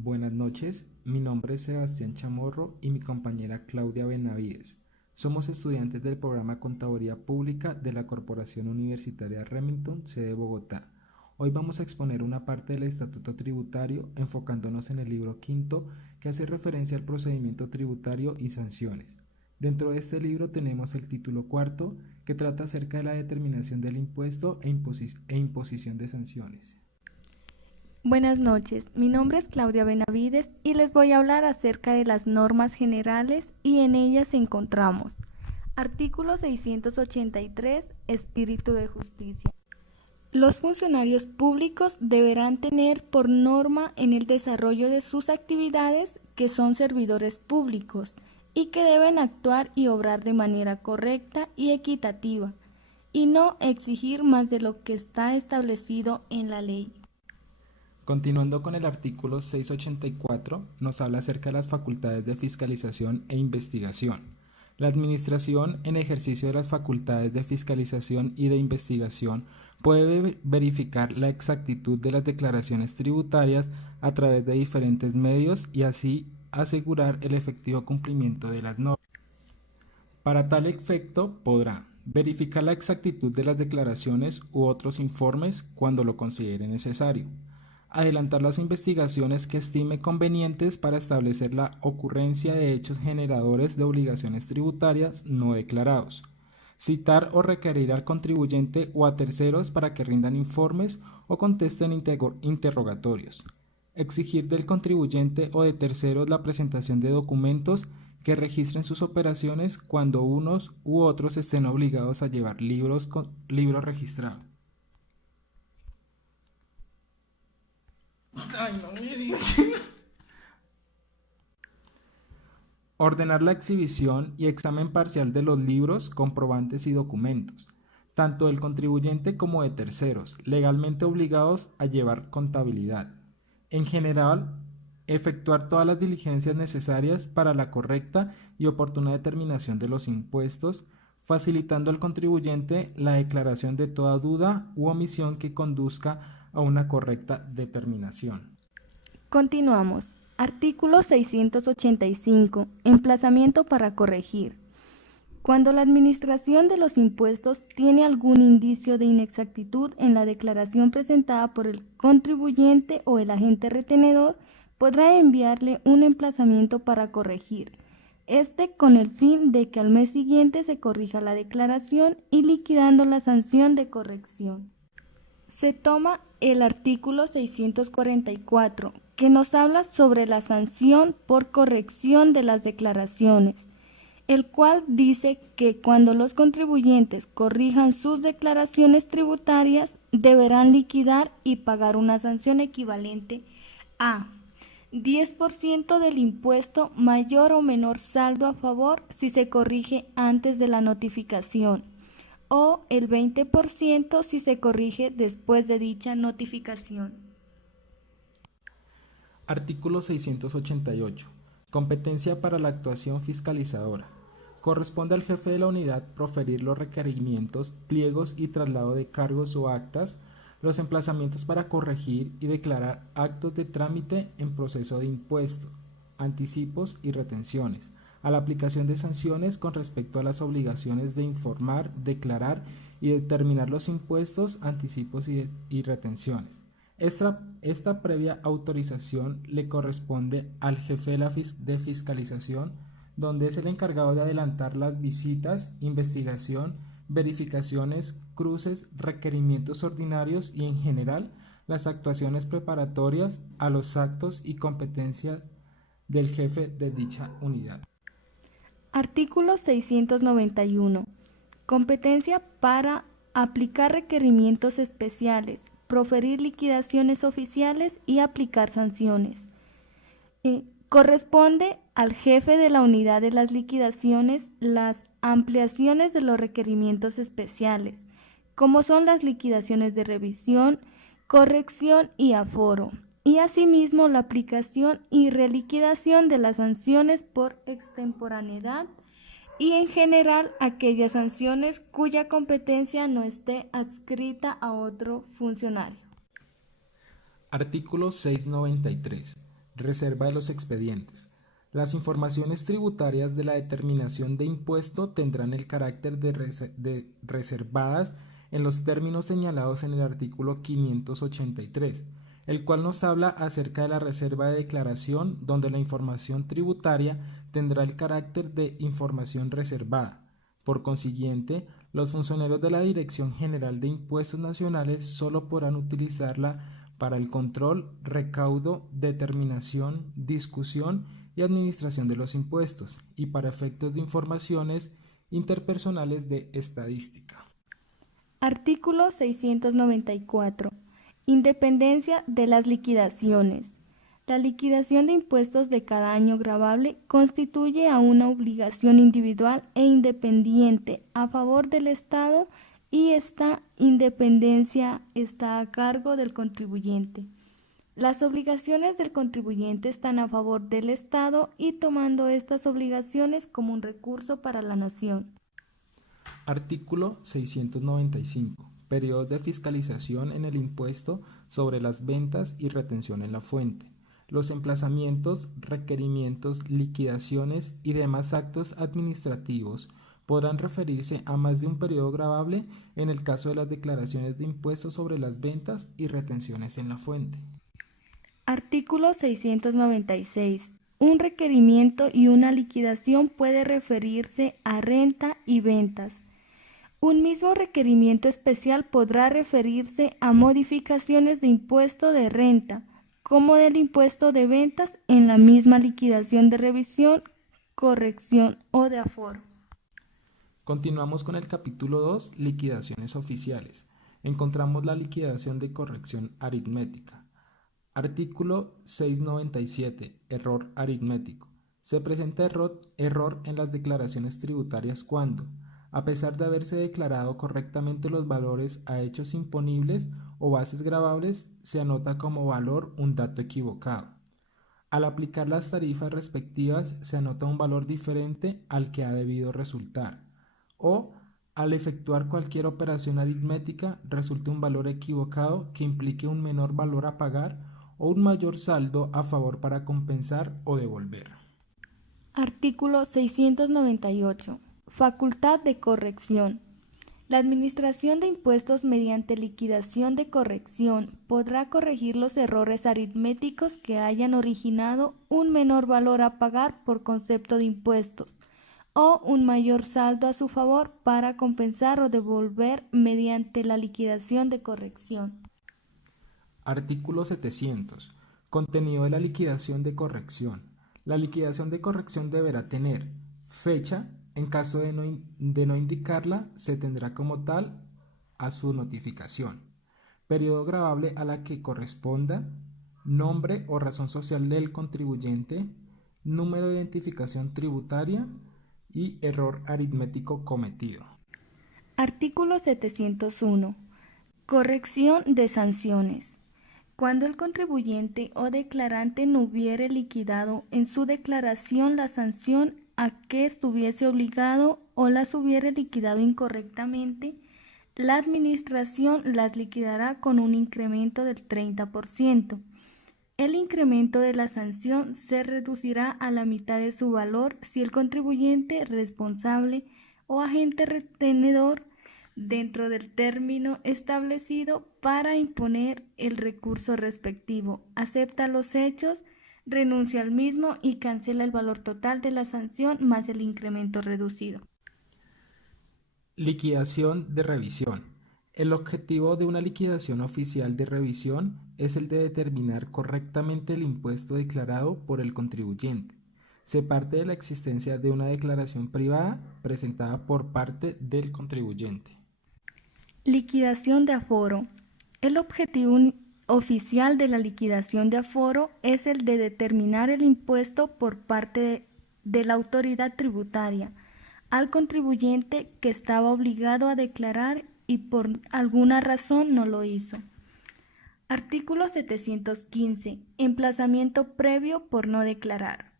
Buenas noches, mi nombre es Sebastián Chamorro y mi compañera Claudia Benavides. Somos estudiantes del programa Contaduría Pública de la Corporación Universitaria Remington, sede Bogotá. Hoy vamos a exponer una parte del Estatuto Tributario enfocándonos en el libro quinto que hace referencia al procedimiento tributario y sanciones. Dentro de este libro tenemos el título cuarto que trata acerca de la determinación del impuesto e imposición de sanciones. Buenas noches, mi nombre es Claudia Benavides y les voy a hablar acerca de las normas generales y en ellas encontramos artículo 683, espíritu de justicia. Los funcionarios públicos deberán tener por norma en el desarrollo de sus actividades que son servidores públicos y que deben actuar y obrar de manera correcta y equitativa y no exigir más de lo que está establecido en la ley. Continuando con el artículo 684, nos habla acerca de las facultades de fiscalización e investigación. La Administración, en ejercicio de las facultades de fiscalización y de investigación, puede verificar la exactitud de las declaraciones tributarias a través de diferentes medios y así asegurar el efectivo cumplimiento de las normas. Para tal efecto, podrá verificar la exactitud de las declaraciones u otros informes cuando lo considere necesario, adelantar las investigaciones que estime convenientes para establecer la ocurrencia de hechos generadores de obligaciones tributarias no declarados, citar o requerir al contribuyente o a terceros para que rindan informes o contesten interrogatorios, exigir del contribuyente o de terceros la presentación de documentos que registren sus operaciones cuando unos u otros estén obligados a llevar libros registrados. Ay, no me digas. Ordenar la exhibición y examen parcial de los libros, comprobantes y documentos, tanto del contribuyente como de terceros, legalmente obligados a llevar contabilidad. En general, efectuar todas las diligencias necesarias para la correcta y oportuna determinación de los impuestos, facilitando al contribuyente la declaración de toda duda u omisión que conduzca a una correcta determinación. Continuamos. Artículo 685. Emplazamiento para corregir. Cuando la Administración de los Impuestos tiene algún indicio de inexactitud en la declaración presentada por el contribuyente o el agente retenedor, podrá enviarle un emplazamiento para corregir. Con el fin de que al mes siguiente se corrija la declaración y liquidando la sanción de corrección. Se toma el artículo 644, que nos habla sobre la sanción por corrección de las declaraciones, el cual dice que cuando los contribuyentes corrijan sus declaraciones tributarias, deberán liquidar y pagar una sanción equivalente a 10% del impuesto mayor o menor saldo a favor si se corrige antes de la notificación, o el 20% si se corrige después de dicha notificación. Artículo 688. Competencia para la actuación fiscalizadora. Corresponde al jefe de la unidad proferir los requerimientos, pliegos y traslado de cargos o actas, los emplazamientos para corregir y declarar actos de trámite en proceso de impuesto, anticipos y retenciones, a la aplicación de sanciones con respecto a las obligaciones de informar, declarar y determinar los impuestos, anticipos y retenciones. Esta previa autorización le corresponde al jefe de fiscalización, donde es el encargado de adelantar las visitas, investigación, verificaciones, cruces, requerimientos ordinarios y en general las actuaciones preparatorias a los actos y competencias del jefe de dicha unidad. Artículo 691. Competencia para aplicar requerimientos especiales, proferir liquidaciones oficiales y aplicar sanciones. Corresponde al jefe de la unidad de las liquidaciones las ampliaciones de los requerimientos especiales, como son las liquidaciones de revisión, corrección y aforo, y asimismo la aplicación y reliquidación de las sanciones por extemporaneidad y en general aquellas sanciones cuya competencia no esté adscrita a otro funcionario. Artículo 693. Reserva de los expedientes. Las informaciones tributarias de la determinación de impuesto tendrán el carácter de reservadas en los términos señalados en el artículo 583, el cual nos habla acerca de la reserva de declaración, donde la información tributaria tendrá el carácter de información reservada. Por consiguiente, los funcionarios de la Dirección General de Impuestos Nacionales solo podrán utilizarla para el control, recaudo, determinación, discusión y administración de los impuestos, y para efectos de informaciones interpersonales de estadística. Artículo 694. Independencia de las liquidaciones. La liquidación de impuestos de cada año gravable constituye a una obligación individual e independiente a favor del Estado y esta independencia está a cargo del contribuyente. Las obligaciones del contribuyente están a favor del Estado y tomando estas obligaciones como un recurso para la nación. Artículo 695. Periodos de fiscalización en el impuesto sobre las ventas y retención en la fuente. Los emplazamientos, requerimientos, liquidaciones y demás actos administrativos podrán referirse a más de un periodo gravable en el caso de las declaraciones de impuestos sobre las ventas y retenciones en la fuente. Artículo 696. Un requerimiento y una liquidación puede referirse a renta y ventas. Un mismo requerimiento especial podrá referirse a modificaciones de impuesto de renta, como del impuesto de ventas en la misma liquidación de revisión, corrección o de aforo. Continuamos con el capítulo 2, liquidaciones oficiales. Encontramos la liquidación de corrección aritmética. Artículo 697. Error aritmético. Se presenta error en las declaraciones tributarias cuando, a pesar de haberse declarado correctamente los valores a hechos imponibles o bases gravables, se anota como valor un dato equivocado. Al aplicar las tarifas respectivas, se anota un valor diferente al que ha debido resultar. O, al efectuar cualquier operación aritmética, resulta un valor equivocado que implique un menor valor a pagar o un mayor saldo a favor para compensar o devolver. Artículo 698. Facultad de corrección. La Administración de Impuestos mediante liquidación de corrección podrá corregir los errores aritméticos que hayan originado un menor valor a pagar por concepto de impuestos o un mayor saldo a su favor para compensar o devolver mediante la liquidación de corrección. Artículo 700. Contenido de la liquidación de corrección. La liquidación de corrección deberá tener fecha. En caso de no indicarla, se tendrá como tal a su notificación. Periodo gravable a la que corresponda, nombre o razón social del contribuyente, número de identificación tributaria y error aritmético cometido. Artículo 701. Corrección de sanciones. Cuando el contribuyente o declarante no hubiere liquidado en su declaración la sanción a que estuviese obligado o las hubiere liquidado incorrectamente, la Administración las liquidará con un incremento del 30%. El incremento de la sanción se reducirá a la mitad de su valor si el contribuyente responsable o agente retenedor, dentro del término establecido para imponer el recurso respectivo, acepta los hechos, renuncia al mismo y cancela el valor total de la sanción más el incremento reducido. Liquidación de revisión. El objetivo de una liquidación oficial de revisión es el de determinar correctamente el impuesto declarado por el contribuyente. Se parte de la existencia de una declaración privada presentada por parte del contribuyente. Liquidación de aforo. El objetivo oficial de la liquidación de aforo es el de determinar el impuesto por parte de la autoridad tributaria al contribuyente que estaba obligado a declarar y por alguna razón no lo hizo. Artículo 715. Emplazamiento previo por no declarar.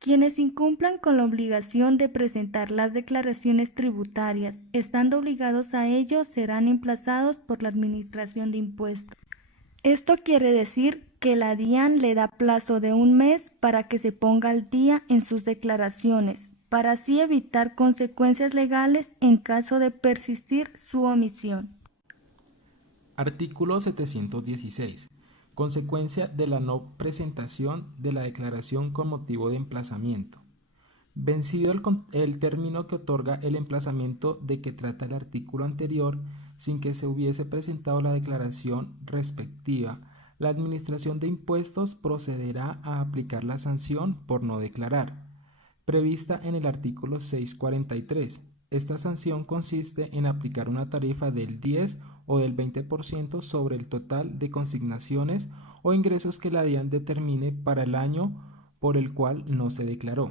Quienes incumplan con la obligación de presentar las declaraciones tributarias, estando obligados a ello, serán emplazados por la Administración de Impuestos. Esto quiere decir que la DIAN le da plazo de 1 mes para que se ponga al día en sus declaraciones, para así evitar consecuencias legales en caso de persistir su omisión. Artículo 716. Consecuencia de la no presentación de la declaración con motivo de emplazamiento. Vencido el término que otorga el emplazamiento de que trata el artículo anterior, sin que se hubiese presentado la declaración respectiva, la Administración de Impuestos procederá a aplicar la sanción por no declarar, prevista en el artículo 643. Esta sanción consiste en aplicar una tarifa del 10 o del 20% sobre el total de consignaciones o ingresos que la DIAN determine para el año por el cual no se declaró.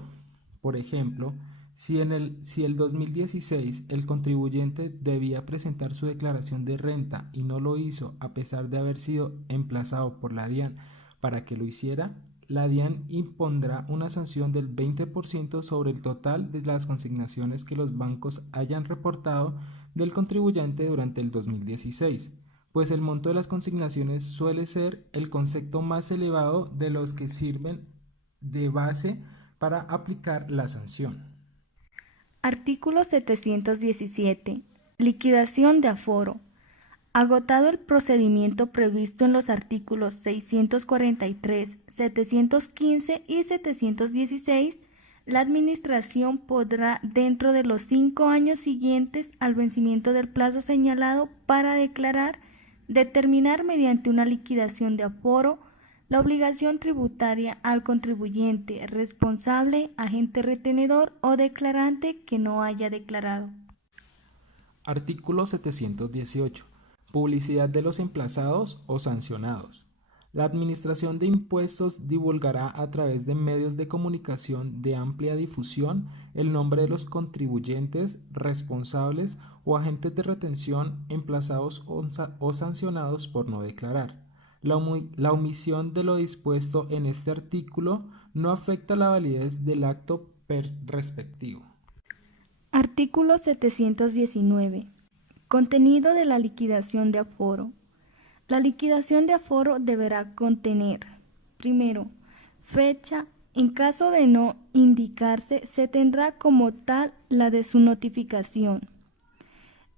Por ejemplo, si el 2016 el contribuyente debía presentar su declaración de renta y no lo hizo a pesar de haber sido emplazado por la DIAN para que lo hiciera, la DIAN impondrá una sanción del 20% sobre el total de las consignaciones que los bancos hayan reportado del contribuyente durante el 2016, pues el monto de las consignaciones suele ser el concepto más elevado de los que sirven de base para aplicar la sanción. Artículo 717. Liquidación de aforo. Agotado el procedimiento previsto en los artículos 643, 715 y 716, la Administración podrá, dentro de los 5 años siguientes al vencimiento del plazo señalado para declarar, determinar mediante una liquidación de aforo la obligación tributaria al contribuyente responsable, agente retenedor o declarante que no haya declarado. Artículo 718. Publicidad de los emplazados o sancionados. La Administración de Impuestos divulgará a través de medios de comunicación de amplia difusión el nombre de los contribuyentes, responsables o agentes de retención emplazados o sancionados por no declarar. La omisión de lo dispuesto en este artículo no afecta la validez del acto respectivo. Artículo 719. Contenido de la liquidación de aforo. La liquidación de aforo deberá contener, primero, fecha. En caso de no indicarse, se tendrá como tal la de su notificación.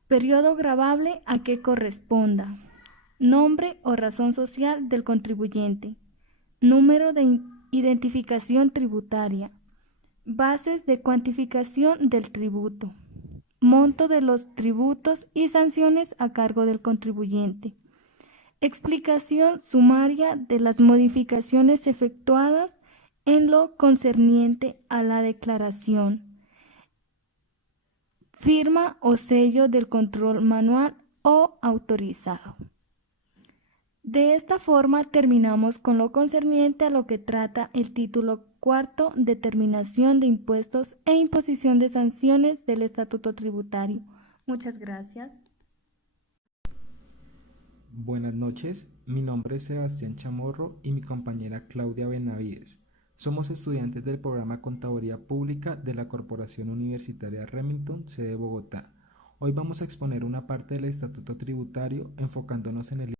Periodo gravable a que corresponda. Nombre o razón social del contribuyente. Número de identificación tributaria. Bases de cuantificación del tributo. Monto de los tributos y sanciones a cargo del contribuyente. Explicación sumaria de las modificaciones efectuadas en lo concerniente a la declaración. Firma o sello del control manual o autorizado. De esta forma terminamos con lo concerniente a lo que trata el título cuarto, determinación de impuestos e imposición de sanciones del Estatuto Tributario. Muchas gracias. Buenas noches, mi nombre es Sebastián Chamorro y mi compañera Claudia Benavides. Somos estudiantes del programa Contaduría Pública de la Corporación Universitaria Remington, sede Bogotá. Hoy vamos a exponer una parte del Estatuto Tributario enfocándonos en el